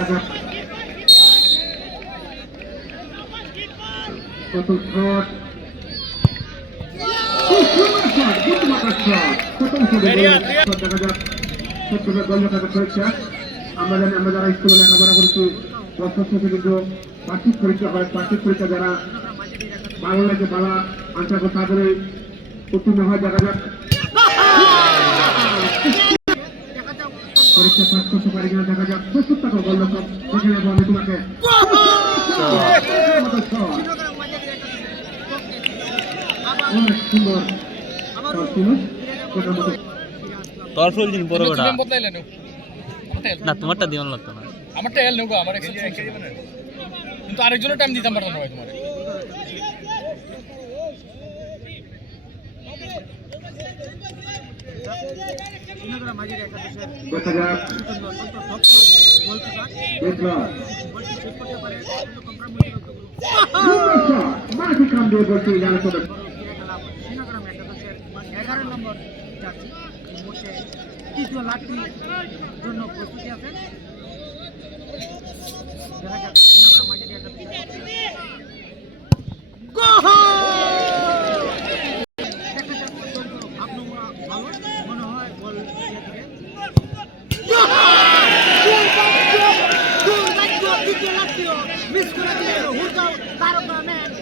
দেখা যাক কত শট আমরা জানি আমরা যারা স্কুলে লেখাপড়া করছি দশম থেকে কিন্তু বার্ষিক পরীক্ষা যারা ভালো লাগে বালা আনসার তাদের উত্তীর্ণ হয় দেখা যাক পরীক্ষা পাস করতে পারি কিনা দেখা যাক। প্রস্তুত থাকো সব দেখে নেব আমি তোমাকে। অনেক সুন্দর দিন বড় নো আমারটা এল না তোমারটা দিওন লাগতো না। আমারটা এল নেগো আমার কিন্তু আরেকজনের টাইম দিতাম পারতাম না ভাই তোমার। দেখা যাক দেখলাম মাটি কাম দিয়ে বলছি জানো তো এগারো নম্বর যাচ্ছি এই মুহূর্তে তৃতীয় লাঠটির জন্য প্রস্তুতি আছে। মিস করে দিয়ে হুরকাও তারকা ম্যান